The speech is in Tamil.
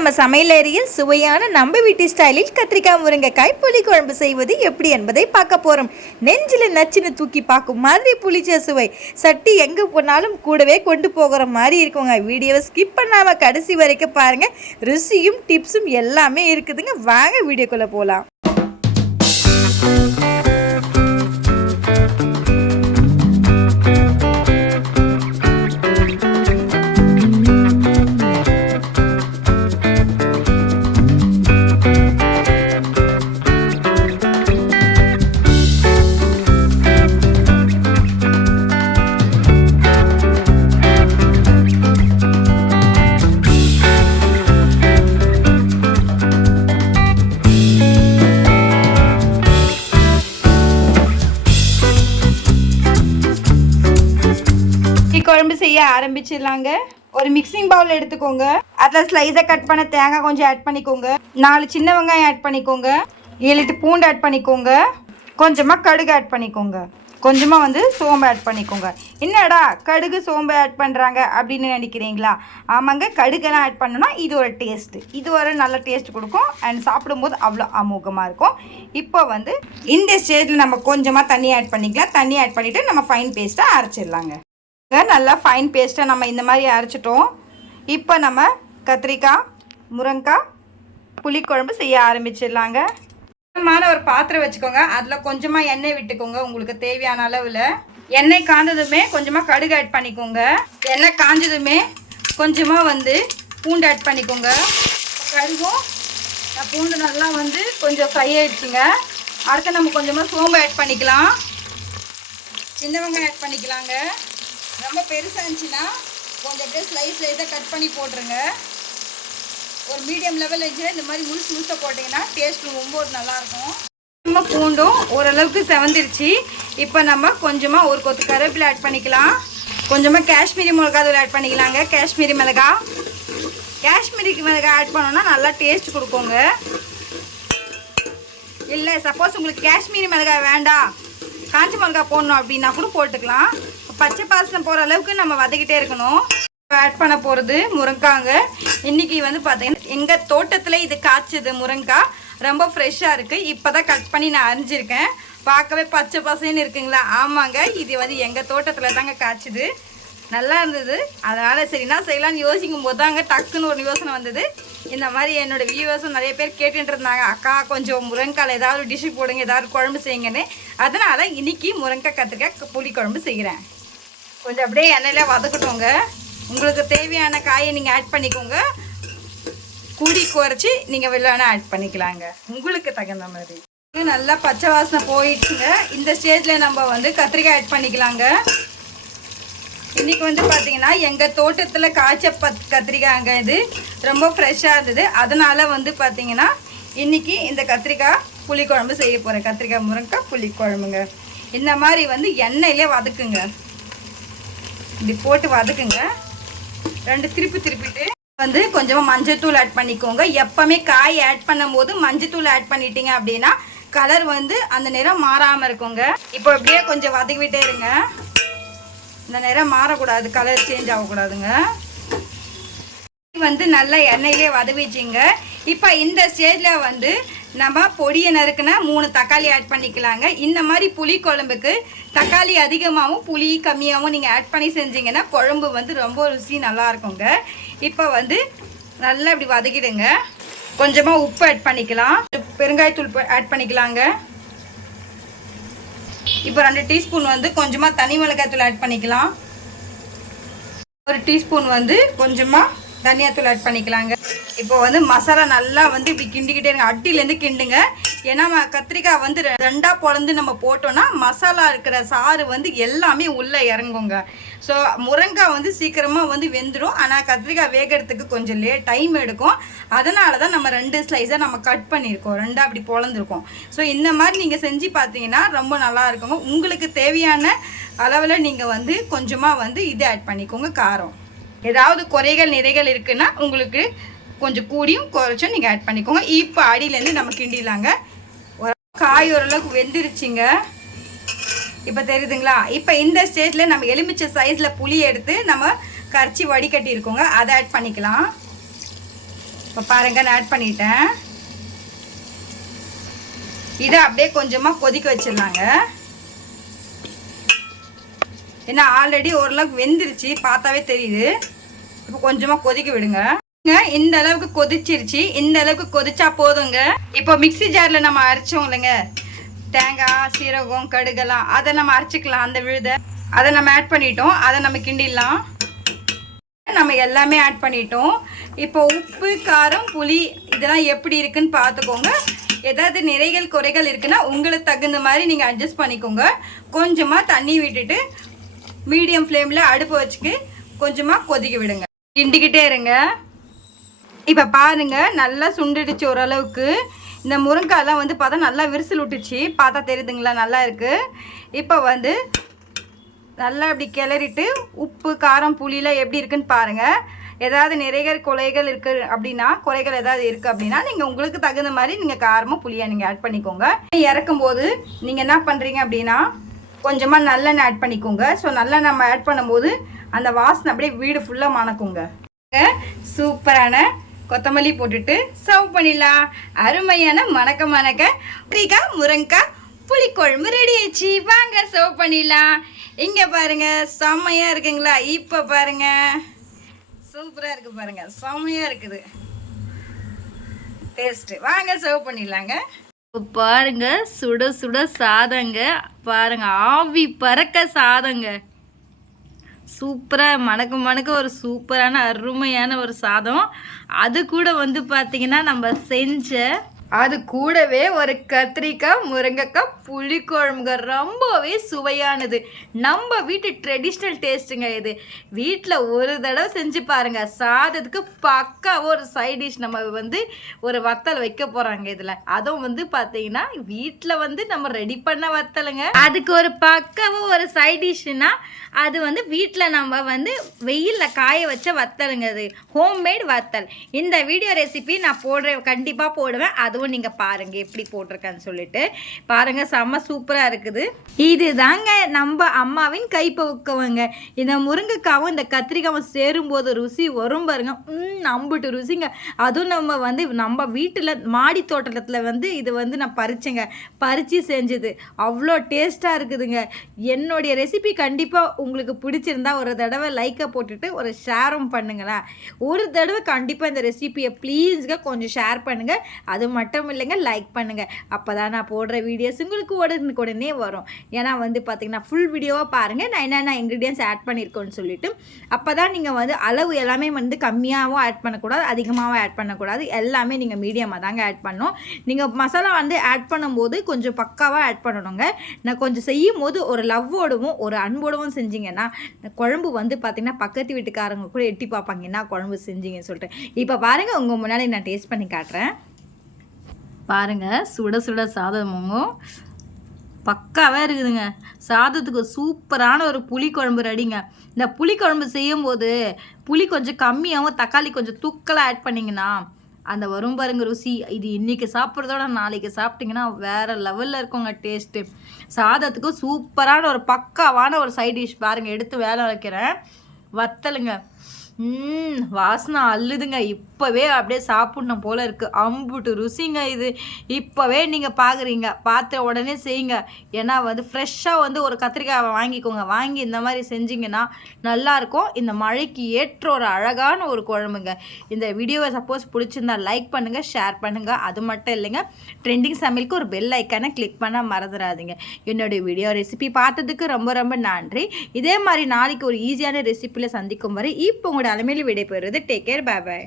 நம்ம சமையலறையில் சுவையான நம்ம வீட்டு ஸ்டைலில் கத்திரிக்காய் முருங்கைக்காய் புளி குழம்பு செய்வது எப்படி என்பதை பார்க்க போகிறோம். நெஞ்சில் நச்சுன்னு தூக்கி பார்க்கும் மாதிரி புளிச்ச சுவை சட்டி எங்கே போனாலும் கூடவே கொண்டு போகிற மாதிரி இருக்குங்க. வீடியோவை ஸ்கிப் பண்ணாமல் கடைசி வரைக்கும் பாருங்கள். ருசியும் டிப்ஸும் எல்லாமே இருக்குதுங்க. வாங்க வீடியோக்குள்ளே போகலாம். குழம்பு செய்ய ஆரம்பிச்சிடலாங்க. ஒரு மிக்சிங் பவுல் எடுத்துக்கோங்க. அதில் ஸ்லைஸை கட் பண்ண தேங்காய் கொஞ்சம் ஆட் பண்ணிக்கோங்க. 4 சின்ன வெங்காயம் ஆட் பண்ணிக்கோங்க. 7 பூண்டு ஆட் பண்ணிக்கோங்க. கொஞ்சமாக கடுகு ஆட் பண்ணிக்கோங்க. கொஞ்சமாக சோம்பு ஆட் பண்ணிக்கோங்க. என்னடா கடுகு சோம்பு ஆட் பண்ணுறாங்க அப்படின்னு நினைக்கிறீங்களா? ஆமாங்க, கடுகெல்லாம் ஆட் பண்ணோன்னா இது ஒரு டேஸ்ட்டு, இது ஒரு நல்ல டேஸ்ட் கொடுக்கும். அண்ட் சாப்பிடும்போது அவ்வளோ அமோகமாக இருக்கும். இப்போ இந்த ஸ்டேஜில் நம்ம கொஞ்சமாக தண்ணி ஆட் பண்ணிக்கலாம். தண்ணி ஆட் பண்ணிவிட்டு நம்ம ஃபைன் பேஸ்ட்டாக அரைச்சிடலாங்க. நல்லா ஃபைன் பேஸ்ட்டை நம்ம இந்த மாதிரி அரைச்சிட்டோம். இப்போ நம்ம கத்திரிக்காய் முருங்கைக்காய் புளிக்குழம்பு செய்ய ஆரம்பிச்சிடலாங்க. ஒரு பாத்திரம் வச்சுக்கோங்க. அதில் கொஞ்சமாக எண்ணெய் விட்டுக்கோங்க. உங்களுக்கு தேவையான அளவில் எண்ணெய் காஞ்சதுமே கொஞ்சமாக கடுகு ஆட் பண்ணிக்கோங்க. எண்ணெய் காஞ்சதுமே கொஞ்சமாக பூண்டு ஆட் பண்ணிக்கோங்க. கடுகும் பூண்டு நல்லா கொஞ்சம் ஃப்ரை ஆகிடுச்சுங்க. அடுத்து நம்ம கொஞ்சமாக சோம்பு ஆட் பண்ணிக்கலாம். சின்ன வெங்காயம் ஆட் பண்ணிக்கலாங்க. ரொம்ப பெருசாக இருந்துச்சுன்னா கொஞ்சம் அப்படியே ஸ்லைஸாக கட் பண்ணி போட்டுருங்க. ஒரு மீடியம் லெவலில் இருந்துச்சுன்னா இந்த மாதிரி முழுசாக போட்டிங்கன்னா டேஸ்ட் ரொம்ப நல்லாயிருக்கும். நம்ம பூண்டும் ஓரளவுக்கு செவந்துருச்சு. இப்போ நம்ம கொஞ்சமாக ஒரு கொத்து கருவேப்பிலை ஆட் பண்ணிக்கலாம். கொஞ்சமாக காஷ்மீரி மிளகாய் தூள் ஆட் பண்ணிக்கலாங்க. காஷ்மீரி மிளகாய் ஆட் பண்ணோன்னா நல்லா டேஸ்ட் கொடுக்குங்க. இல்லை சப்போஸ் உங்களுக்கு காஷ்மீரி மிளகாய் வேண்டாம், காஞ்ச மிளகாய் போடணும் அப்படின்னா கூட போட்டுக்கலாம். பச்சை பாசனை போகிற அளவுக்கு நம்ம வதக்கிட்டே இருக்கணும். ஆட் பண்ண போகிறது முருங்காங்க. இன்றைக்கி பார்த்தீங்கன்னா எங்கள் தோட்டத்தில் இது காய்ச்சது முருங்காய் ரொம்ப ஃப்ரெஷ்ஷாக இருக்குது. இப்போ தான் கட் பண்ணி நான் அரிஞ்சிருக்கேன். பார்க்கவே பச்சை பசைன்னு இருக்குங்களா? ஆமாங்க, இது எங்கள் தோட்டத்தில் தாங்க காய்ச்சிது. நல்லா இருந்தது. அதனால் சரி நான் செய்யலான்னு யோசிக்கும் போது தாங்க டக்குன்னு ஒரு யோசனை வந்தது. இந்த மாதிரி என்னோடய வியூவர்ஸும் நிறைய பேர் கேட்டுட்டு இருந்தாங்க, அக்கா கொஞ்சம் முருங்காயில் ஏதாவது டிஷ்ஷு போடுங்க, ஏதாவது குழம்பு செய்யுங்கன்னு. அதனால் இன்றைக்கி முருங்காய் கத்திரிக்காய் புளி குழம்பு செய்கிறேன். கொஞ்சம் அப்படியே எண்ணெயில வதக்கட்டோங்க. உங்களுக்கு தேவையான காயை நீங்கள் ஆட் பண்ணிக்கோங்க. கூடி குறைச்சி நீங்கள் வெள்ளம் ஆட் பண்ணிக்கலாங்க, உங்களுக்கு தகுந்த மாதிரி. நல்லா பச்சை வாசனை போயிடுச்சுங்க. இந்த ஸ்டேஜில் நம்ம கத்திரிக்காய் ஆட் பண்ணிக்கலாங்க. இன்றைக்கி பார்த்தீங்கன்னா எங்கள் தோட்டத்தில் காய்ச்ச கத்திரிக்காய்ங்க. இது ரொம்ப ஃப்ரெஷ்ஷாக இருந்தது. அதனால் பார்த்தீங்கன்னா இன்றைக்கி இந்த கத்திரிக்காய் புளிக்குழம்பு செய்ய போகிறேன். கத்திரிக்காய் முருங்கைக்காய் புளிக்குழம்புங்க. இந்த மாதிரி எண்ணெயிலே வதக்குங்க. இப்படி போட்டு வதக்குங்க. 2 திருப்பிட்டு கொஞ்சமாக மஞ்சத்தூள் ஆட் பண்ணிக்கோங்க. எப்போவுமே காய் ஆட் பண்ணும் போது மஞ்சத்தூள் ஆட் பண்ணிட்டீங்க அப்படின்னா கலர் அந்த நிறம் மாறாமல் இருக்குங்க. இப்போ அப்படியே கொஞ்சம் வதக்கிவிட்டே இருங்க. இந்த நிறம் மாறக்கூடாது, கலர் சேஞ்ச் ஆகக்கூடாதுங்க. நல்லா எண்ணெயிலே வதவிச்சிங்க. இப்போ இந்த ஸ்டேஜில் நம்ம பொடியை நறுக்குனா 3 தக்காளி ஆட் பண்ணிக்கலாங்க. இந்த மாதிரி புளி குழம்புக்கு தக்காளி அதிகமாகவும் புளி கம்மியாகவும் நீங்கள் ஆட் பண்ணி செஞ்சீங்கன்னா குழம்பு ரொம்ப ருசி நல்லா இருக்குங்க. இப்போ நல்லா இப்படி வதக்கிடுங்க. கொஞ்சமாக உப்பு ஆட் பண்ணிக்கலாம். பெருங்காயத்தூள் ஆட் பண்ணிக்கலாங்க. இப்போ 2 டீஸ்பூன் கொஞ்சமாக தனி மிளகாய்த்தூள் ஆட் பண்ணிக்கலாம். 1 டீஸ்பூன் கொஞ்சமாக தனியாத்தூள் ஆட் பண்ணிக்கலாங்க. இப்போ மசாலா நல்லா இப்படி கிண்டிக்கிட்டே இருங்க. அட்டிலேருந்து கிண்டுங்க. ஏன்னா கத்திரிக்காய் 2ஆக பொழந்து நம்ம போட்டோன்னா மசாலா இருக்கிற சாறு எல்லாமே உள்ளே இறங்குங்க. ஸோ முருங்காய் சீக்கிரமாக வெந்துடும். ஆனால் கத்திரிக்காய் வேகிறதுக்கு கொஞ்சம் டைம் எடுக்கும். அதனால தான் நம்ம 2 ஸ்லைஸாக நம்ம கட் பண்ணியிருக்கோம். 2ஆக அப்படி பொழந்துருக்கோம். ஸோ இந்த மாதிரி நீங்கள் செஞ்சு பார்த்தீங்கன்னா ரொம்ப நல்லா இருக்குங்க. உங்களுக்கு தேவையான அளவில் நீங்கள் கொஞ்சமாக இது ஆட் பண்ணிக்கோங்க. காரம் ஏதாவது குறைகள் நிறைகள் இருக்குன்னா உங்களுக்கு கொஞ்சம் கூடியும் குறைச்சும் நீங்கள் ஆட் பண்ணிக்கோங்க. இப்போ அடியிலேருந்து நம்ம கிண்டிடலாங்க. காய் ஓரளவுக்கு வெந்துருச்சுங்க. இப்போ தெரியுதுங்களா? இப்போ இந்த ஸ்டேஜில் நம்ம எலுமிச்சை சைஸில் புளி எடுத்து நம்ம கரைச்சி வடிகட்டி இருக்கோங்க. அதை ஆட் பண்ணிக்கலாம். இப்போ பாருங்க நான் ஆட் பண்ணிட்டேன். இதை அப்படியே கொஞ்சமாக கொதிக்க வச்சிடலாங்க. ஏன்னா ஆல்ரெடி ஓரளவுக்கு வெந்துருச்சு, பார்த்தாவே தெரியுது. இப்போ கொஞ்சமாக கொதிக்க விடுங்க. இந்த அளவுக்கு கொதிச்சிருச்சு. இந்த அளவுக்கு கொதிச்சா போதுங்க. இப்போ மிக்ஸி ஜாரில் நம்ம அரைச்சோம் இல்லைங்க, தேங்காய், சீரகம், கடுகெல்லாம், அதை நம்ம அரைச்சிக்கலாம். அந்த விழுதை அதை நம்ம ஆட் பண்ணிட்டோம். அதை நம்ம கிண்டிடலாம். நம்ம எல்லாமே ஆட் பண்ணிட்டோம். இப்போ உப்பு, காரம், புளி இதெல்லாம் எப்படி இருக்குன்னு பார்த்துக்கோங்க. ஏதாவது நிறைகள் குறைகள் இருக்குன்னா உங்களுக்கு தகுந்த மாதிரி நீங்கள் அட்ஜஸ்ட் பண்ணிக்கோங்க. கொஞ்சமாக தண்ணி விட்டுட்டு மீடியம் ஃப்ளேமில் அடுப்பு வச்சுக்கு கொஞ்சமாக கொதிக்க விடுங்க. கிண்டிக்கிட்டே இருங்க. இப்போ பாருங்கள் நல்லா சுண்டிடுச்சு ஓரளவுக்கு. இந்த முருங்காயெல்லாம் வந்து பார்த்தா நல்லா விரிசல் விட்டுச்சு, பார்த்தா தெரியுதுங்களா, நல்லா இருக்குது. இப்போ வந்து நல்லா இப்படி கிளறிட்டு உப்பு, காரம், புளியெலாம் எப்படி இருக்குன்னு பாருங்கள். ஏதாவது நிறைகள் குறைகள் இருக்குது அப்படின்னா, குறைகள் ஏதாவது இருக்குது அப்படின்னா நீங்கள் உங்களுக்கு தகுந்த மாதிரி நீங்கள் காரமும் புளியாக நீங்கள் ஆட் பண்ணிக்கோங்க. இறக்கும்போது நீங்கள் என்ன பண்ணுறீங்க அப்படின்னா கொஞ்சமாக நல்லெண்ணெய் ஆட் பண்ணிக்கோங்க. ஸோ நல்லெண்ணெய் நம்ம ஆட் பண்ணும்போது அந்த வாசனை அப்படியே வீடு ஃபுல்லாக மணக்குங்க. சூப்பரான கொத்தமல்லி போட்டுட்டு சர்வ் பண்ணிடலாம். அருமையான மணக்க கத்திரிக்காய் முருங்கைக்காய் புளிக்குழம்பு ரெடி ஆயிடுச்சு. வாங்க சர்வ் பண்ணிடலாம். இங்கே பாருங்கள் செம்மையாக இருக்குங்களா? இப்போ பாருங்கள் சூப்பராக இருக்குது பாருங்கள், செம்மையாக இருக்குது டேஸ்ட்டு. வாங்க சர்வ் பண்ணிடலாங்க. இப்போ பாருங்க சுட சுட சாதங்க. பாருங்க ஆவி பறக்க சாதங்க. சூப்பராக மணக்க ஒரு சூப்பரான அருமையான ஒரு சாதம். அது கூட வந்து பார்த்திங்கன்னா நம்ம செஞ்ச அது கூடவே ஒரு கத்திரிக்காய் முருங்கைக்காய் புளிக்குழம்புங்க. ரொம்பவே சுவையானது. நம்ம வீட்டு ட்ரெடிஷ்னல் டேஸ்ட்டுங்க இது. வீட்டில் ஒரு தடவை செஞ்சு பாருங்கள். சாதத்துக்கு பக்காவாக ஒரு சைட் டிஷ் நம்ம வந்து ஒரு வத்தல் வைக்க போகிறாங்க இதில். அதுவும் வந்து பார்த்தீங்கன்னா வீட்டில் வந்து நம்ம ரெடி பண்ண வத்தலுங்க. அதுக்கு ஒரு பக்காவாக ஒரு சைட் டிஷ்னா அது வந்து வீட்டில் நம்ம வந்து வெயிலில் காய வச்ச வத்தலுங்க. அது ஹோம்மேட் வத்தல். இந்த வீடியோ ரெசிபி நான் கண்டிப்பாக போடுவேன். அதுவும் நீங்கள் பாருங்கள் எப்படி போட்டிருக்கேன்னு சொல்லிட்டு. பாருங்கள் செம்ம சூப்பராக இருக்குது. இது தாங்க நம்ம அம்மாவின் கைப்பக்குவங்க. இந்த முருங்கைக்காவும் இந்த கத்திரிக்காவும் சேரும்போது ருசி வரும் பாருங்க. நம்பிட்டு ருசிங்க. அதுவும் நம்ம வந்து நம்ம வீட்டில் மாடி தோட்டத்தில் வந்து இது வந்து நான் பறித்து செஞ்சது. அவ்வளோ டேஸ்ட்டாக இருக்குதுங்க. என்னுடைய ரெசிபி கண்டிப்பாக உங்களுக்கு பிடிச்சிருந்தா ஒரு தடவை லைக்கை போட்டுட்டு ஒரு ஷேரும் பண்ணுங்களேன். ஒரு தடவை கண்டிப்பாக இந்த ரெசிபியை ப்ளீஸுங்க கொஞ்சம் ஷேர் பண்ணுங்கள். அது மட்டும் இல்லைங்க, லைக் பண்ணுங்கள். அப்போ தான் நான் போடுற வீடியோஸ் உங்களுக்கு உடனே வரும். ஏன்னா வந்து பார்த்திங்கன்னா ஃபுல் வீடியோவாக பாருங்கள் நான் என்னென்ன இன்க்ரீடியன்ஸ் ஆட் பண்ணியிருக்கோன்னு சொல்லிட்டு. அப்போ தான் நீங்கள் வந்து அளவு எல்லாமே வந்து கம்மியாகவும் ஆட் பண்ணக்கூடாது, அதிகமாகவும் ஆட் பண்ணக்கூடாது. எல்லாமே நீங்கள் மீடியமாக தாங்க ஆட் பண்ணணும். நீங்கள் மசாலா வந்து ஆட் பண்ணும்போது கொஞ்சம் பக்காவாக ஆட் பண்ணணுங்க. நான் கொஞ்சம் செய்யும் போது ஒரு லவ்வோடவும் ஒரு அன்போடவும் செஞ்சிங்கன்னா குழம்பு வந்து பார்த்திங்கன்னா பக்கத்து வீட்டுக்காரங்க கூட எட்டி பார்ப்பாங்க என்ன குழம்பு செஞ்சீங்கன்னு சொல்லிட்டு. இப்போ பாருங்கள் உங்கள் முன்னாடி நான் டேஸ்ட் பண்ணி காட்டுறேன். பாருங்கள் சுட சுட சாதமும் பக்காவாக இருக்குதுங்க. சாதத்துக்கு சூப்பரான ஒரு புளிக்குழம்பு ரெடிங்க. இந்த புளிக்குழம்பு செய்யும்போது புளி கொஞ்சம் கம்மியாகவும் தக்காளி கொஞ்சம் தூக்கலாக ஆட் பண்ணிங்கன்னா அந்த வரும் பாருங்க ருசி. இது இன்றைக்கி சாப்பிட்றதோட நாளைக்கு சாப்பிட்டிங்கன்னா வேறு லெவலில் இருக்குங்க டேஸ்ட்டு. சாதத்துக்கு சூப்பரான ஒரு பக்காவான ஒரு சைட் டிஷ் பாருங்கள். எடுத்து வேலை வைக்கிறேன். வத்தலுங்க. வாசனை அள்ளுதுங்க. இப்போவே அப்படியே சாப்பிட்ணும் போல் இருக்குது. அம்புட்டு ருசிங்க இது. இப்போவே நீங்கள் பார்க்குறீங்க, பார்த்த உடனே செய்யுங்க. ஏன்னா வந்து ஃப்ரெஷ்ஷாக வந்து ஒரு கத்திரிக்காயை வாங்கிக்கோங்க. வாங்கி இந்த மாதிரி செஞ்சிங்கன்னா நல்லாயிருக்கும். இந்த மழைக்கு ஏற்ற ஒரு அழகான ஒரு குழம்புங்க. இந்த வீடியோவை சப்போஸ் பிடிச்சிருந்தா லைக் பண்ணுங்கள், ஷேர் பண்ணுங்கள். அது மட்டும் இல்லைங்க, ட்ரெண்டிங் சமையலுக்கு ஒரு பெல் ஐக்கானை கிளிக் பண்ண மறந்துடாதீங்க. என்னுடைய வீடியோ ரெசிபி பார்த்ததுக்கு ரொம்ப ரொம்ப நன்றி. இதே மாதிரி நாளைக்கு ஒரு ஈஸியான ரெசிபியில் சந்திக்கும் வரை இப்போ உங்களோட அலமையில் விடைபெறுவது. டேக் கேர், பாய் பாய்.